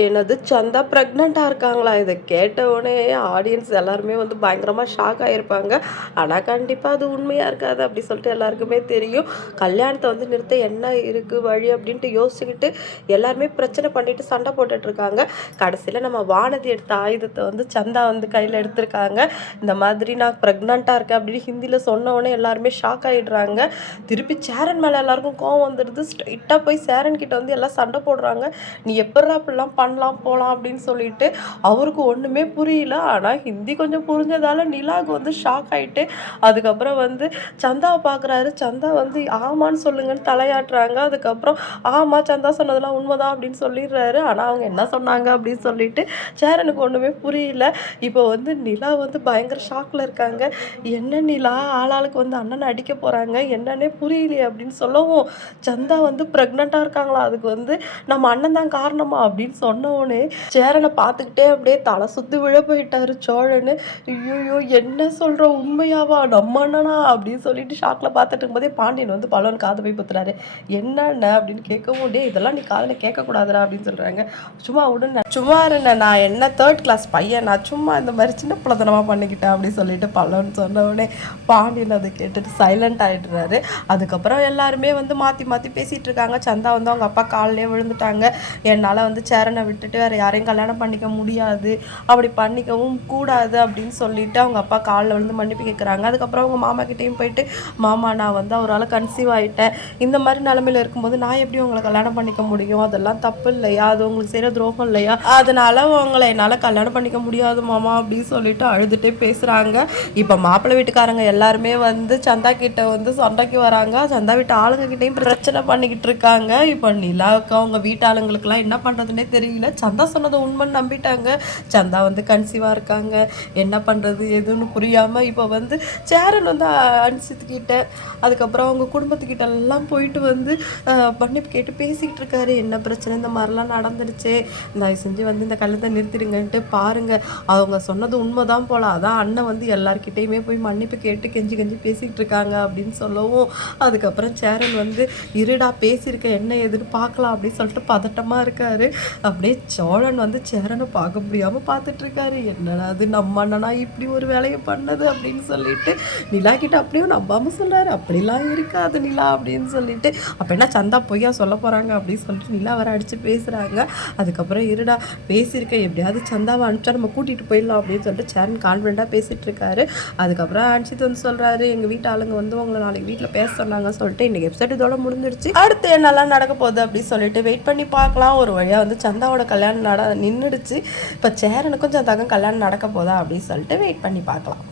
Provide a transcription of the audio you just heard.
என்னது சந்தா பிரெக்னென்ட்டா இருக்காங்களா? இத கேட்ட உடனே ஆடியன்ஸ் எல்லாருமே வந்து பயங்கரமா ஷாக் ஆயிருப்பாங்க. ஆனா கண்டிப்பா அது உண்மையா இருக்காது அப்படி சொல்லிட்டு எல்லாருக்குமே தெரியும். கல்யாணத்த வந்து நிறுத்த என்ன இருக்கு வழி அப்படின்ட்டு யோசிச்சுக்கிட்டு எல்லாருமே பிரச்சனை பண்ணிட்டு சண்டை போட்டுட்டு இருக்காங்க. கடைசியில நம்ம வானதி எடுத்த ஆயுதத்த வந்து சந்தா வந்து கையில எடுத்திருக்காங்க. இந்த மாதிரி நான் பிரெக்னென்ட்டா இருக்கேன் அப்படின்னு ஹிந்தில சொன்ன உடனே எல்லாருமே ஷாக் ஆயிடுறாங்க. திருப்பி சேரன் மேல எல்லாருக்கும் கோவம் வந்துடுது. ஸ்ட்ரெயிட்டா போய் சேரன் கிட்ட வந்து எல்லாம் சண்டை போடுறாங்க. நீ எப்புட்றா இப்படிலாம் பண்ணலாம், போலாம் அப்படின்னு சொல்லிட்டு, அவருக்கு ஒண்ணுமே புரியல. ஆனா ஹிந்தி கொஞ்சம் புரிஞ்சதால நிலாவுக்கு வந்து ஷாக் ஆயிட்டு, அதுக்கப்புறம் வந்து சந்தாவ பார்க்குறாரு. சந்தா வந்து ஆமான்னு சொல்லுங்கன்னு தலையாட்டுறாங்க. அதுக்கப்புறம் ஆமா சந்தா சொன்னதெல்லாம் உண்மைதான் அப்படின்னு சொல்லிடுறாரு. ஆனா அவங்க என்ன சொன்னாங்க அப்படின்னு சொல்லிட்டு சேரனுக்கு ஒண்ணுமே புரியல. இப்போ வந்து நிலா வந்து பயங்கர ஷாக்ல இருக்காங்க. என்ன நிலா ஆளாளுக்கு வந்து அண்ணன அடிக்க போறாங்க. என்னன்னே புரியலையே அப்படின்னு சொல்லவும், சந்தா வந்து பிரெக்னன்ட்டா இருக்காங்களாம். அதுக்கு வந்து நம்ம அண்ணன் தான் காரணமா அப்படின்னு சொன்ன உடனே சேரனை பார்த்துக்கிட்டே அப்படியே தலை சுத்தி விழ போயிட்டாரு சோழனு. ஐயோ என்ன சொல்ற உண்மையாவா நம்ம அண்ணனா அப்படின்னு சொல்லிட்டு ஷாக்ல பார்த்துட்டு இருக்கும்போதே பாண்டியன் வந்து பலவன் காது போய் குத்துறாரு. என்னண்ண அப்படின்னு கேட்கவும், டே இதெல்லாம் நீ காதுல கேட்கக்கூடாதுடா அப்படின்னு சொல்றாங்க. சும்மா விடுண்ண சும்மா இருண்ண நான் என்ன தேர்ட் கிளாஸ் பையன் நான் சும்மா இந்த மாதிரி சின்ன பிள்ளைத்தனமா பண்ணிக்கிட்டேன் அப்படின்னு சொல்லிட்டு பலவன் சொன்ன உடனே பாண்டியன் அதை கேட்டுட்டு சைலண்ட் ஆயிடுறாரு. அதுக்கப்புறம் எல்லாருமே வந்து மாற்றி மாற்றி பேசிகிட்டு இருக்காங்க. சந்தா வந்து அவங்க அப்பா காலிலே விழுந்துட்டாங்க. என்னால் வந்து சேரனை விட்டுட்டு வேறு யாரையும் கல்யாணம் பண்ணிக்க முடியாது, அப்படி பண்ணிக்கவும் கூடாது அப்படின்னு சொல்லிட்டு அவங்க அப்பா காலில் விழுந்து மன்னிப்பு கேட்குறாங்க. அதுக்கப்புறம் அவங்க மாமா கிட்டேயும் போயிட்டு, மாமா நான் வந்து அவரால் கன்சீவ் ஆகிட்டேன், இந்த மாதிரி நிலமையில இருக்கும்போது நான் எப்படி உங்களை கல்யாணம் பண்ணிக்க முடியும், அதெல்லாம் தப்பு இல்லையா, அது உங்களுக்கு செய்கிற துரோகம் இல்லையா, அதனால உங்களை என்னால் கல்யாணம் பண்ணிக்க முடியாது மாமா அப்படின்னு சொல்லிட்டு அழுதுகிட்டே பேசுகிறாங்க. இப்போ மாப்பிள்ளை வீட்டுக்காரங்க எல்லாருமே வந்து சந்தா கிட்ட வந்து சண்டைக்கு வராங்க. சந்தா வீட்டு ஆளுங்க கிட்டேயும் பிரச்சனை பண்ணிக்கிட்டு இருக்காங்க. இப்போ நிலாவுக்கு அவங்க வீட்டு ஆளுங்களுக்குலாம் என்ன பண்ணுறதுனே தெரியல. சந்தா சொன்னதை உண்மைன்னு நம்பிட்டாங்க. சந்தா வந்து கன்சீவாக இருக்காங்க. என்ன பண்ணுறது எதுன்னு புரியாமல் இப்போ வந்து சேரன் வந்து அனுசித்துக்கிட்ட அதுக்கப்புறம் அவங்க குடும்பத்துக்கிட்ட எல்லாம் போயிட்டு வந்து மன்னிப்பு கேட்டு பேசிக்கிட்டு இருக்காரு. என்ன பிரச்சனை இந்த மாதிரிலாம் நடந்துருச்சு, தயவு செஞ்சு வந்து இந்த கல்யாணத்தை நிறுத்திடுங்கன்ட்டு பாருங்கள், அவங்க சொன்னது உண்மைதான் போல, அதான் அண்ணன் வந்து எல்லார்கிட்டையுமே போய் மன்னிப்பு கேட்டு கெஞ்சி கெஞ்சி பேசிக்கிட்டு இருக்காங்க அப்படின்னு சொல்லவும், அதுக்கப்புறம் சேரன் வந்து இருடா பேசியிருக்க என்ன ஏதுன்னு பார்க்கலாம் அப்படின்னு சொல்லிட்டு பதட்டமாக இருக்காரு. அப்படியே சோழன் வந்து சேரனை பார்க்க முடியாமல் பார்த்துட்டு இருக்காரு. என்னடா அது நம்ம அண்ணனா இப்படி ஒரு வேலையை பண்ணது அப்படின்னு சொல்லிட்டு நிலா கிட்ட அப்படியும் நம்பாமல் சொல்கிறாரு. அப்படிலாம் இருக்காது நிலா அப்படின்னு சொல்லிட்டு, அப்போ என்ன சந்தா பொய்யா சொல்ல போகிறாங்க அப்படின்னு சொல்லிட்டு நிலா வர அடித்து பேசுகிறாங்க. அதுக்கப்புறம் இருடா பேசியிருக்க எப்படியாவது சந்தாவை அனுப்பிச்சா நம்ம கூட்டிகிட்டு போயிடலாம் அப்படின்னு சொல்லிட்டு சேரன் கான்ஃபிடென்ட்டாக பேசிகிட்டு இருக்காரு. அதுக்கப்புறம் அனுஷித் வந்து சொல்கிறாரு, எங்கள் வீட்டு ஆளுங்க வந்து உங்களை நாளைக்கு வீட்டில் பேச சொன்னாங்க சொல்லிட்டு இன்றைக்கி எபிசோட் இதோட முடிஞ்சிருச்சு, அடுத்து என்னெல்லாம் நடக்க போகுது அப்படின்னு சொல்லிட்டு வெயிட் பண்ணி பார்க்கலாம். ஒரு வழியாக வந்து சந்தாவோட கல்யாணம் நின்றுடுச்சு. இப்போ சேரனுக்கும் சந்தாவுக்கும் கல்யாணம் நடக்க போதா அப்படின்னு சொல்லிட்டு வெயிட் பண்ணி பார்க்கலாம்.